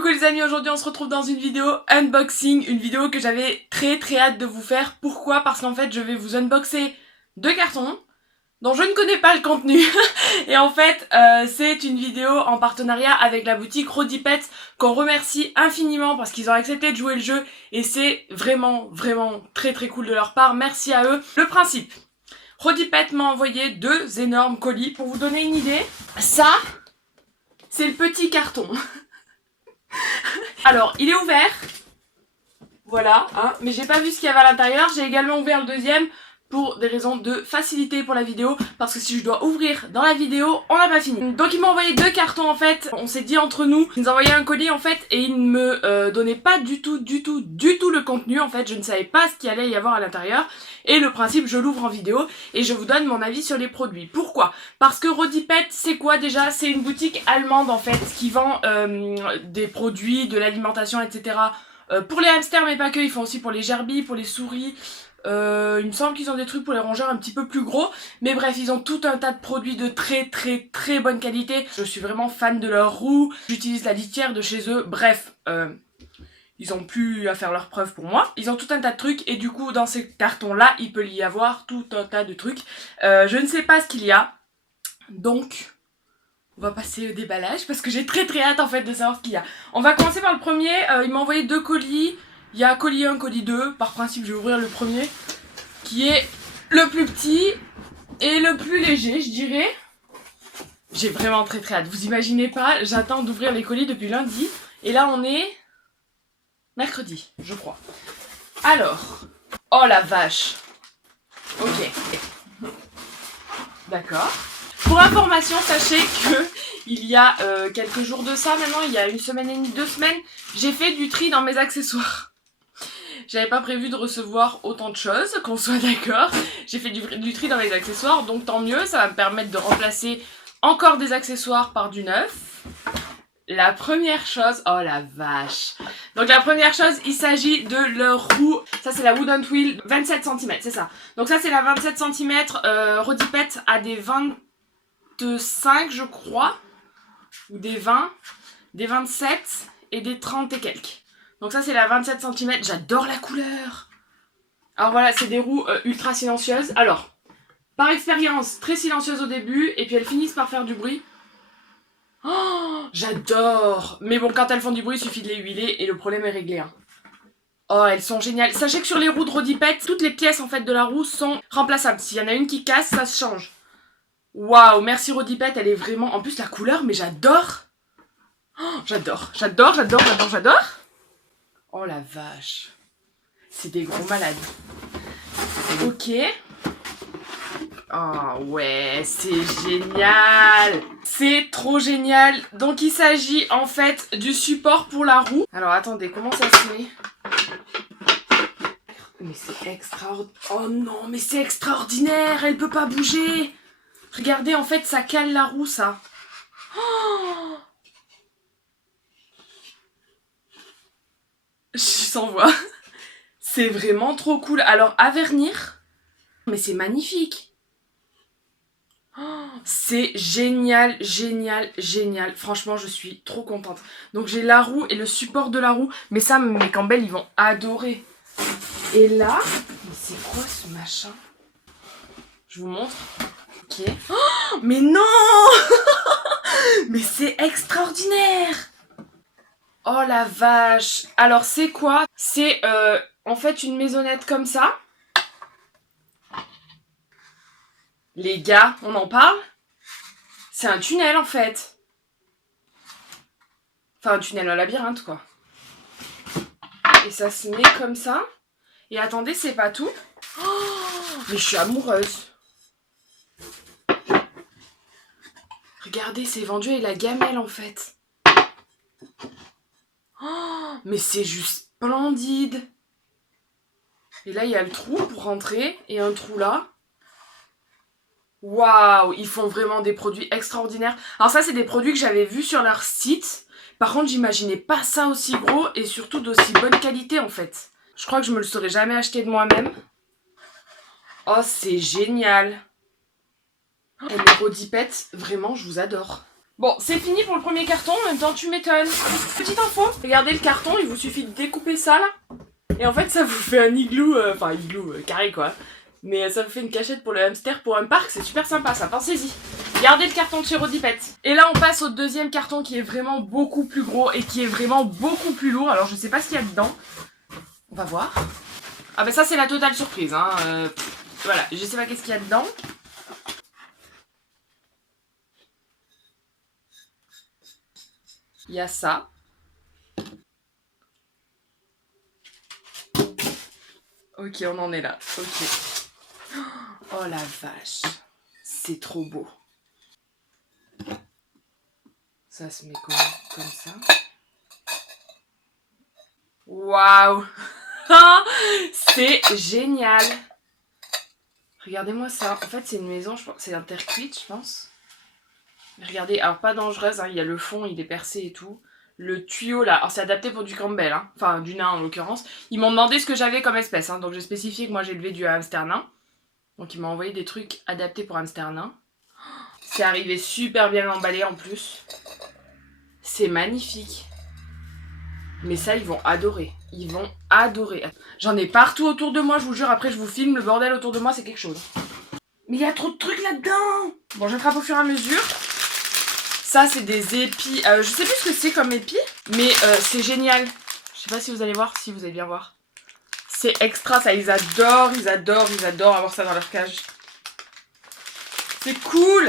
Coucou les amis, aujourd'hui on se retrouve dans une vidéo unboxing, une vidéo que j'avais très hâte de vous faire. Pourquoi? Parce qu'en fait je vais vous unboxer deux cartons dont je ne connais pas le contenu. Et en fait c'est une vidéo en partenariat avec la boutique Rodipet qu'on remercie infiniment parce qu'ils ont accepté de jouer le jeu et c'est vraiment très cool de leur part. Merci à eux. Le principe, Rodipet m'a envoyé deux énormes colis. Pour vous donner une idée, ça c'est le petit carton. Alors, il est ouvert. Voilà, hein, mais j'ai pas vu ce qu'il y avait à l'intérieur. J'ai également ouvert le deuxième pour des raisons de facilité pour la vidéo. Parce que si je dois ouvrir dans la vidéo, on n'a pas fini. Donc il m'a envoyé deux cartons en fait. On s'est dit entre nous. Il nous a envoyé un colis en fait et il ne me donnait pas du tout le contenu en fait. Je ne savais pas ce qu'il allait y avoir à l'intérieur. Et le principe, je l'ouvre en vidéo et je vous donne mon avis sur les produits. Pourquoi? Parce que Rodipet, c'est quoi déjà? C'est une boutique allemande en fait qui vend des produits, de l'alimentation, etc. Pour les hamsters mais pas que, ils font aussi pour les gerbilles, pour les souris. Il me semble qu'ils ont des trucs pour les rongeurs un petit peu plus gros. Mais bref, ils ont tout un tas de produits de très bonne qualité. Je suis vraiment fan de leur roue. J'utilise la litière de chez eux. Bref, ils ont plus à faire leurs preuves pour moi. Ils ont tout un tas de trucs et du coup dans ces cartons là il peut y avoir tout un tas de trucs. Je ne sais pas ce qu'il y a. Donc on va passer au déballage parce que j'ai très hâte en fait de savoir ce qu'il y a. On va commencer par le premier. Il m'a envoyé deux colis. Il y a colis 1, colis 2. Par principe je vais ouvrir le premier qui est le plus petit et le plus léger je dirais. J'ai vraiment très hâte. Vous imaginez pas, j'attends d'ouvrir les colis depuis lundi. Et là on est mercredi, je crois. Alors, oh la vache. Ok. D'accord. Pour information, sachez que il y a quelques jours de ça maintenant, il y a une semaine et demie, 2 semaines, j'ai fait du tri dans mes accessoires. J'avais pas prévu de recevoir autant de choses, qu'on soit d'accord. J'ai fait du tri dans mes accessoires, donc tant mieux, ça va me permettre de remplacer encore des accessoires par du neuf. La première chose, oh la vache. Donc la première chose, il s'agit de leur roue. Ça c'est la Wooden Wheel 27 cm, c'est ça. Donc ça c'est la 27 cm. Rodipet a des 25 je crois. Ou des 20. Des 27 et des 30 et quelques. Donc ça c'est la 27 cm. J'adore la couleur. Alors voilà, c'est des roues ultra silencieuses. Alors, par expérience, très silencieuses au début. Et puis elles finissent par faire du bruit. Oh, j'adore. Mais bon, quand elles font du bruit, il suffit de les huiler et le problème est réglé. Hein. Oh, elles sont géniales. Sachez que sur les roues de Rodipet, toutes les pièces en fait de la roue sont remplaçables. S'il y en a une qui casse, ça se change. Waouh, merci Rodipet, elle est vraiment... En plus, la couleur, mais j'adore. Oh, j'adore. Oh la vache. C'est des gros malades. Ok. Oh ouais, c'est génial. C'est trop génial. Donc il s'agit en fait du support pour la roue. Alors attendez, comment ça se met? Mais c'est extraordinaire. Oh non, mais c'est extraordinaire. Elle peut pas bouger. Regardez, en fait, ça cale la roue, ça. Oh, je suis sans voix. C'est vraiment trop cool. Alors, à vernir. Mais c'est magnifique. Oh, c'est génial. Franchement, je suis trop contente. Donc, j'ai la roue et le support de la roue. Mais ça, mes Campbell, ils vont adorer. Et là, mais c'est quoi ce machin? Je vous montre. Ok. Oh, mais non. Mais c'est extraordinaire. Oh la vache. Alors, c'est quoi? C'est en fait une maisonnette comme ça. Les gars, on en parle? C'est un tunnel en fait. Enfin, un tunnel, un labyrinthe quoi. Et ça se met comme ça. Et attendez, c'est pas tout. Oh, mais je suis amoureuse. Regardez, c'est vendu avec la gamelle en fait. Oh, mais c'est juste splendide. Et là, il y a le trou pour rentrer et un trou là. Waouh, ils font vraiment des produits extraordinaires. Alors ça, c'est des produits que j'avais vus sur leur site. Par contre, j'imaginais pas ça aussi gros et surtout d'aussi bonne qualité en fait. Je crois que je me le serais jamais acheté de moi-même. Oh, c'est génial. Et les Rodipet, vraiment, je vous adore. Bon, c'est fini pour le premier carton, en même temps tu m'étonnes. Petite info, regardez le carton, il vous suffit de découper ça là. Et en fait ça vous fait un igloo, enfin igloo carré quoi. Mais ça vous fait une cachette pour le hamster pour un parc, c'est super sympa ça, pensez-y. Gardez le carton de chez Rodipette. Et là on passe au deuxième carton qui est vraiment beaucoup plus gros et qui est vraiment beaucoup plus lourd. Alors je sais pas ce qu'il y a dedans. On va voir. Ah bah ça c'est la totale surprise hein. Voilà, je sais pas qu'est-ce qu'il y a dedans. Il y a ça. Ok, on en est là. Ok. Oh la vache. C'est trop beau. Ça se met comme ça. Waouh. C'est génial. Regardez-moi ça. En fait, c'est une maison, je pense. C'est un terre cuite, je pense. Regardez, alors pas dangereuse, hein, il y a le fond, il est percé et tout. Le tuyau là, alors c'est adapté pour du Campbell, hein, enfin du nain en l'occurrence. Ils m'ont demandé ce que j'avais comme espèce, hein, donc j'ai spécifié que moi j'ai élevé du hamster nain. Donc ils m'ont envoyé des trucs adaptés pour hamster nain. C'est arrivé super bien emballé en plus. C'est magnifique. Mais ça, ils vont adorer. Ils vont adorer. J'en ai partout autour de moi, je vous jure, après je vous filme, le bordel autour de moi, c'est quelque chose. Mais il y a trop de trucs là-dedans. Bon, j'attrape au fur et à mesure. Ça, c'est des épis. Je sais plus ce que c'est comme épis, mais c'est génial. Je sais pas si vous allez voir, si vous allez bien voir. C'est extra, ça, ils adorent, ils adorent, ils adorent avoir ça dans leur cage. C'est cool.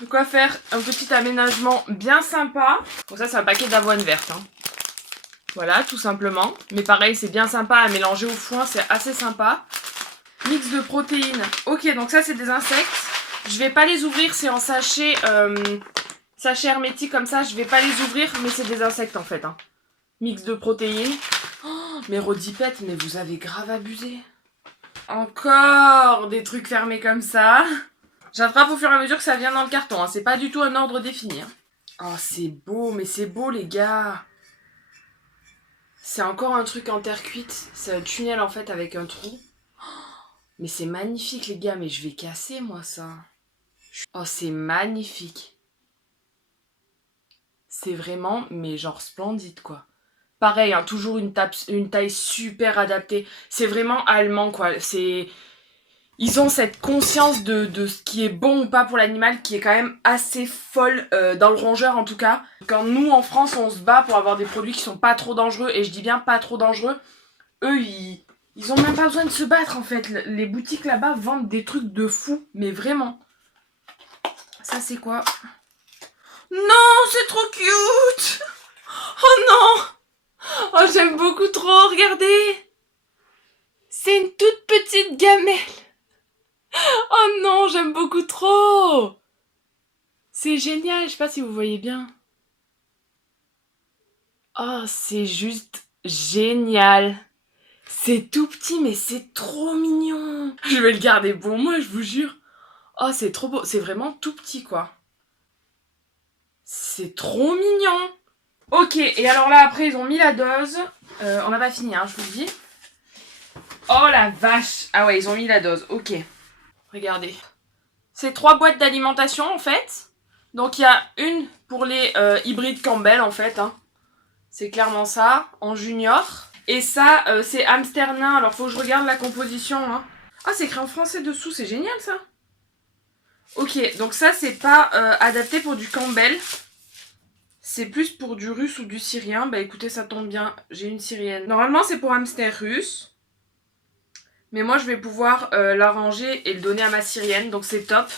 De quoi faire un petit aménagement bien sympa. Bon, ça, c'est un paquet d'avoine verte. Hein. Voilà, tout simplement. Mais pareil, c'est bien sympa à mélanger au foin, c'est assez sympa. Mix de protéines. Ok, donc ça, c'est des insectes. Je vais pas les ouvrir, c'est en sachet... Sachet hermétique comme ça, je vais pas les ouvrir, mais c'est des insectes en fait. Hein. Mix de protéines. Oh, mais Rodipette, mais vous avez grave abusé. Encore des trucs fermés comme ça. J'attrape au fur et à mesure que ça vient dans le carton. Hein. C'est pas du tout un ordre défini. Hein. Oh, c'est beau, mais c'est beau les gars. C'est encore un truc en terre cuite. C'est un tunnel en fait avec un trou. Oh, mais c'est magnifique les gars, mais je vais casser moi ça. Oh, c'est magnifique. C'est vraiment, mais genre splendide quoi. Pareil, hein, toujours une taille super adaptée. C'est vraiment allemand quoi. Ils ont cette conscience de ce qui est bon ou pas pour l'animal qui est quand même assez folle dans le rongeur en tout cas. Quand nous en France on se bat pour avoir des produits qui sont pas trop dangereux, et je dis bien pas trop dangereux, eux ils ont même pas besoin de se battre en fait. Les boutiques là-bas vendent des trucs de fou, mais vraiment. Ça c'est quoi ? Non, c'est trop cute. Oh non. Oh, j'aime beaucoup trop, regardez. C'est une toute petite gamelle. Oh non, j'aime beaucoup trop. C'est génial, je sais pas si vous voyez bien. Oh, c'est juste génial. C'est tout petit, mais c'est trop mignon. Je vais le garder pour moi, je vous jure. Oh, c'est trop beau. C'est vraiment tout petit, quoi. C'est trop mignon. Ok, et alors là, après, ils ont mis la dose. On n'a pas fini, hein, je vous le dis. Oh la vache. Ah ouais, ils ont mis la dose, ok. Regardez. C'est 3 boîtes d'alimentation, en fait. Donc, il y a une pour les hybrides Campbell, en fait. Hein. C'est clairement ça, en junior. Et ça, c'est hamster nain. Alors, faut que je regarde la composition. Hein. Ah, c'est écrit en français dessous, c'est génial, ça. Ok, donc ça, c'est pas adapté pour du Campbell. C'est plus pour du russe ou du syrien. Bah écoutez, ça tombe bien, j'ai une syrienne. Normalement, c'est pour hamster russe. Mais moi, je vais pouvoir l'arranger et le donner à ma syrienne. Donc c'est top.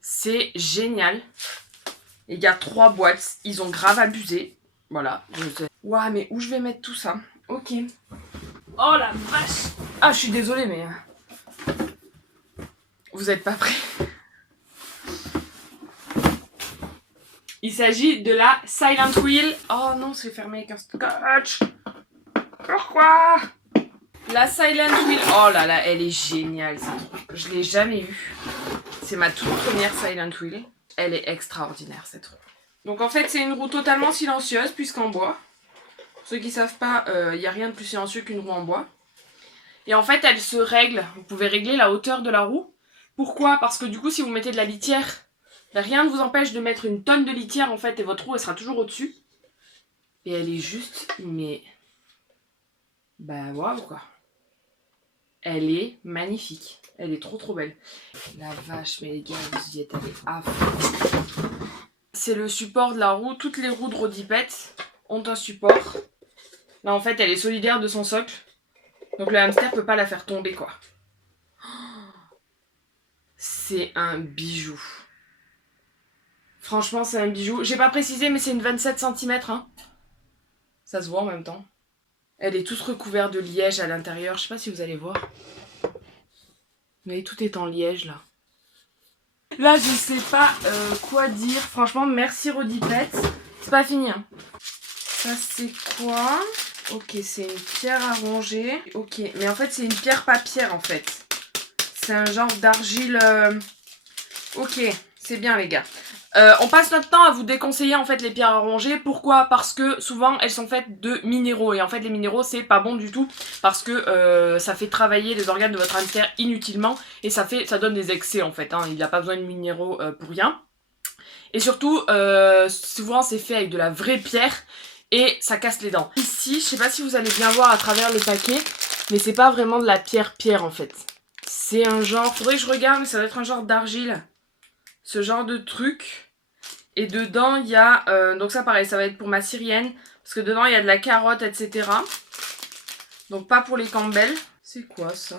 C'est génial. Et il y a 3 boîtes. Ils ont grave abusé. Voilà, je sais. Ouah, mais où je vais mettre tout ça? Ok. Oh la vache. Ah, je suis désolée, mais... Vous êtes pas prêts? Il s'agit de la Silent Wheel. Oh non, c'est fermé avec un scotch. Pourquoi? La Silent Wheel. Oh là là, elle est géniale cette roue. Je l'ai jamais eue. C'est ma toute première Silent Wheel. Elle est extraordinaire cette roue. Donc en fait, c'est une roue totalement silencieuse puisqu'en bois. Pour ceux qui savent pas, il n'y a rien de plus silencieux qu'une roue en bois. Et en fait, elle se règle. Vous pouvez régler la hauteur de la roue. Pourquoi? Parce que du coup, si vous mettez de la litière Rien ne vous empêche de mettre une tonne de litière en fait et votre roue elle sera toujours au-dessus. Et elle est juste, mais... Bah waouh quoi. Elle est magnifique. Elle est trop belle. La vache, mais les gars, vous y êtes allés à fond. C'est le support de la roue. Toutes les roues de Rodipette ont un support. Là en fait elle est solidaire de son socle. Donc le hamster peut pas la faire tomber quoi. C'est un bijou. Franchement c'est un bijou. J'ai pas précisé mais c'est une 27 cm. Hein. Ça se voit en même temps. Elle est toute recouverte de liège à l'intérieur. Je sais pas si vous allez voir. Mais tout est en liège là. Là je sais pas quoi dire. Franchement merci Rodipette. C'est pas fini hein. Ça c'est quoi? Ok, c'est une pierre à ronger. Ok, mais en fait c'est une pierre pas pierre en fait. C'est un genre d'argile. Ok, c'est bien les gars. On passe notre temps à vous déconseiller en fait les pierres à ronger. Pourquoi? Parce que souvent elles sont faites de minéraux. Et en fait les minéraux c'est pas bon du tout. Parce que ça fait travailler les organes de votre hamster inutilement. Et ça donne des excès en fait. Hein. Il n'a pas besoin de minéraux pour rien. Et surtout, souvent c'est fait avec de la vraie pierre. Et ça casse les dents. Ici, je sais pas si vous allez bien voir à travers le paquet. Mais c'est pas vraiment de la pierre en fait. C'est un genre, faudrait que je regarde, mais ça doit être un genre d'argile. Ce genre de truc. Et dedans, il y a... donc ça pareil, ça va être pour ma syrienne. Parce que dedans, il y a de la carotte, etc. Donc pas pour les Campbell. C'est quoi ça?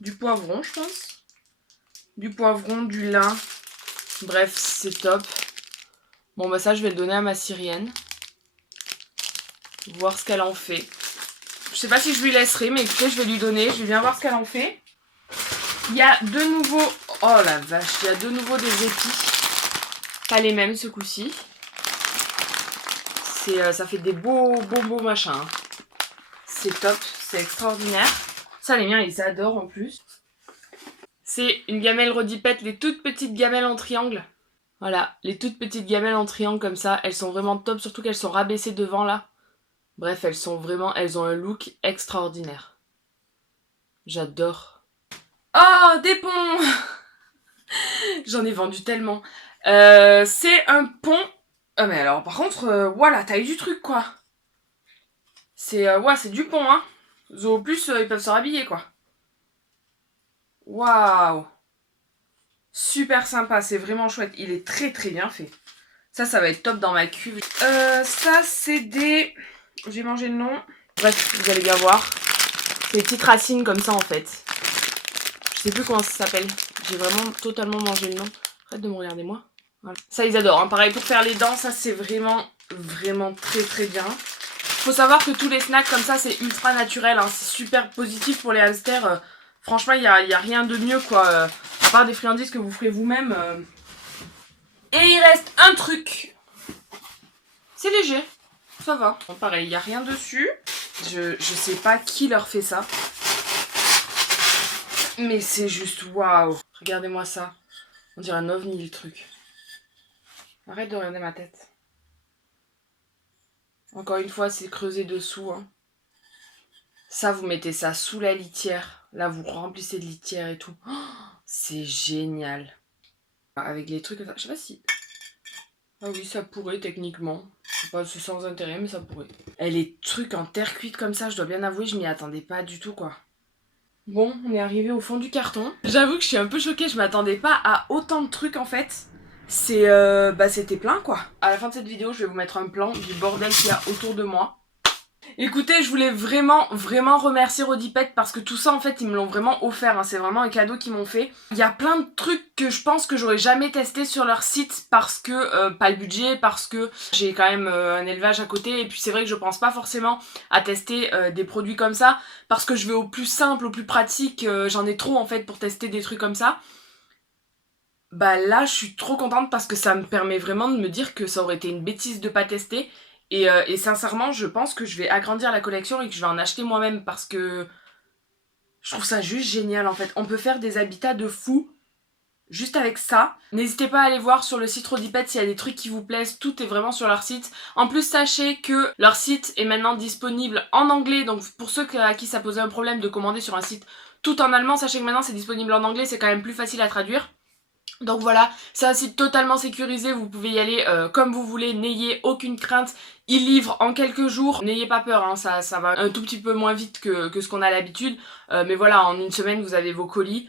Du poivron, je pense. Du poivron, du lin. Bref, c'est top. Bon bah ça, je vais le donner à ma syrienne. Voir ce qu'elle en fait. Je sais pas si je lui laisserai, mais écoutez, je vais lui donner. Je vais bien voir ce qu'elle en fait. Il y a de nouveau... Oh la vache, il y a de nouveau des épis. Pas les mêmes ce coup-ci. Ça fait des beaux machins. Hein. C'est top, c'est extraordinaire. Ça, les miens, ils adorent en plus. C'est une gamelle Rodipette, les toutes petites gamelles en triangle. Voilà, les toutes petites gamelles en triangle comme ça. Elles sont vraiment top, surtout qu'elles sont rabaissées devant là. Bref, elles ont un look extraordinaire. J'adore. Oh, des ponts. J'en ai vendu tellement. C'est un pont. Ah mais alors par contre, voilà, la taille du truc quoi. Ouais, c'est du pont hein. Au plus, ils peuvent se rhabiller quoi. Waouh. Super sympa, c'est vraiment chouette. Il est très bien fait. Ça va être top dans ma cuve. Ça c'est des... J'ai mangé le nom. Bref, vous allez bien voir. C'est des petites racines comme ça en fait. Je sais plus comment ça s'appelle. J'ai vraiment totalement mangé le nom. Arrête de me regarder moi. Voilà. Ça ils adorent. Hein. Pareil pour faire les dents, ça c'est vraiment très bien. Faut savoir que tous les snacks comme ça c'est ultra naturel. Hein. C'est super positif pour les hamsters. Franchement il y a rien de mieux quoi. À part des friandises que vous ferez vous-même. Et il reste un truc. C'est léger. Ça va. Bon, pareil, il n'y a rien dessus. Je sais pas qui leur fait ça. Mais c'est juste waouh. Regardez-moi ça. On dirait un ovni le truc. Arrête de regarder ma tête. Encore une fois, c'est creusé dessous. Hein. Ça, vous mettez ça sous la litière. Là, vous remplissez de litière et tout. Oh, c'est génial. Avec les trucs comme ça. Je sais pas si... Ah oui, ça pourrait techniquement. C'est sans intérêt, mais ça pourrait. Et les trucs en terre cuite comme ça, je dois bien avouer, je m'y attendais pas du tout quoi. Bon, on est arrivé au fond du carton. J'avoue que je suis un peu choquée, je m'attendais pas à autant de trucs en fait. C'était plein quoi. À la fin de cette vidéo, je vais vous mettre un plan du bordel qu'il y a autour de moi. Écoutez, je voulais vraiment remercier Rodipette parce que tout ça en fait ils me l'ont vraiment offert, hein. C'est vraiment un cadeau qu'ils m'ont fait. Il y a plein de trucs que je pense que j'aurais jamais testé sur leur site parce que pas le budget, parce que j'ai quand même un élevage à côté et puis c'est vrai que je pense pas forcément à tester des produits comme ça parce que je vais au plus simple, au plus pratique, j'en ai trop en fait pour tester des trucs comme ça. Bah là je suis trop contente parce que ça me permet vraiment de me dire que ça aurait été une bêtise de pas tester. Et sincèrement, je pense que je vais agrandir la collection et que je vais en acheter moi-même parce que je trouve ça juste génial en fait. On peut faire des habitats de fou juste avec ça. N'hésitez pas à aller voir sur le site Rodipette s'il y a des trucs qui vous plaisent. Tout est vraiment sur leur site. En plus, sachez que leur site est maintenant disponible en anglais. Donc pour ceux à qui ça posait un problème de commander sur un site tout en allemand, sachez que maintenant c'est disponible en anglais. C'est quand même plus facile à traduire. Donc voilà, c'est un site totalement sécurisé, vous pouvez y aller comme vous voulez, n'ayez aucune crainte. Ils livrent en quelques jours, n'ayez pas peur, hein, ça va un tout petit peu moins vite que ce qu'on a l'habitude. Mais voilà, en une semaine, vous avez vos colis.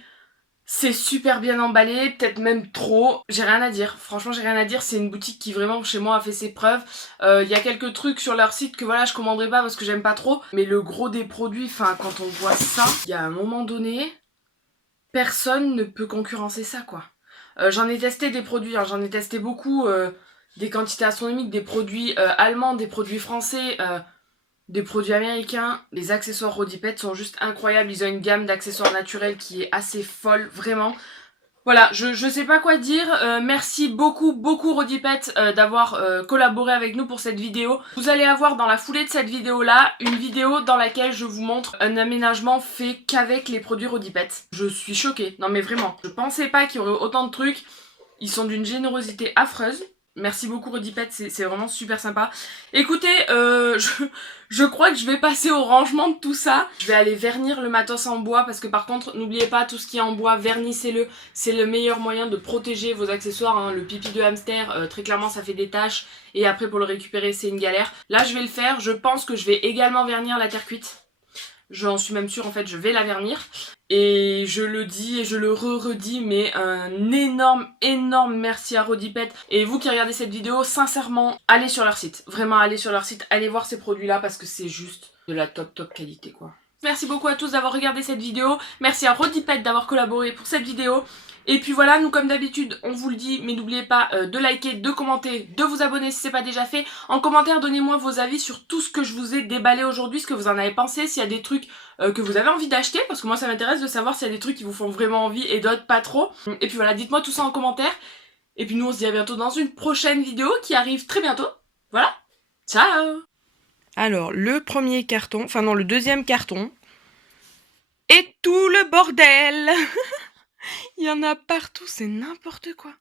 C'est super bien emballé, peut-être même trop. J'ai rien à dire, franchement j'ai rien à dire, c'est une boutique qui vraiment chez moi a fait ses preuves. Il y a quelques trucs sur leur site que voilà je commanderai pas parce que j'aime pas trop. Mais le gros des produits, enfin quand on voit ça, il y a un moment donné, personne ne peut concurrencer ça quoi. J'en ai testé des produits, hein, j'en ai testé beaucoup, des quantités astronomiques, des produits allemands, des produits français, des produits américains. Les accessoires Rodipet sont juste incroyables, ils ont une gamme d'accessoires naturels qui est assez folle, vraiment. Voilà, je sais pas quoi dire, merci beaucoup Rodipet d'avoir collaboré avec nous pour cette vidéo. Vous allez avoir dans la foulée de cette vidéo là, une vidéo dans laquelle je vous montre un aménagement fait qu'avec les produits Rodipet. Je suis choquée, non mais vraiment, je pensais pas qu'il y aurait autant de trucs, ils sont d'une générosité affreuse. Merci beaucoup Rodipet, c'est vraiment super sympa. Écoutez, je crois que je vais passer au rangement de tout ça. Je vais aller vernir le matos en bois parce que par contre, n'oubliez pas, tout ce qui est en bois, vernissez-le. C'est le meilleur moyen de protéger vos accessoires, hein. Le pipi de hamster, très clairement ça fait des taches et après pour le récupérer c'est une galère. Là je vais le faire, je pense que je vais également vernir la terre cuite. J'en suis même sûre, en fait, je vais la vernir. Et je le dis et je le redis, mais un énorme merci à Rodipet. Et vous qui regardez cette vidéo, sincèrement, allez sur leur site. Vraiment, allez sur leur site, allez voir ces produits-là parce que c'est juste de la top qualité, quoi. Merci beaucoup à tous d'avoir regardé cette vidéo. Merci à Rodipet d'avoir collaboré pour cette vidéo. Et puis voilà, nous comme d'habitude, on vous le dit, mais n'oubliez pas de liker, de commenter, de vous abonner si c'est pas déjà fait. En commentaire, donnez-moi vos avis sur tout ce que je vous ai déballé aujourd'hui, ce que vous en avez pensé, s'il y a des trucs que vous avez envie d'acheter, parce que moi ça m'intéresse de savoir s'il y a des trucs qui vous font vraiment envie et d'autres pas trop. Et puis voilà, dites-moi tout ça en commentaire. Et puis nous on se dit à bientôt dans une prochaine vidéo qui arrive très bientôt. Voilà, ciao. Alors, le premier carton, enfin non, le deuxième carton, et tout le bordel. Il y en a partout, c'est n'importe quoi.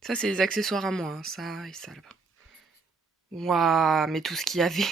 Ça, c'est les accessoires à moi, hein. Ça et ça là-bas. Waouh, mais tout ce qu'il y avait.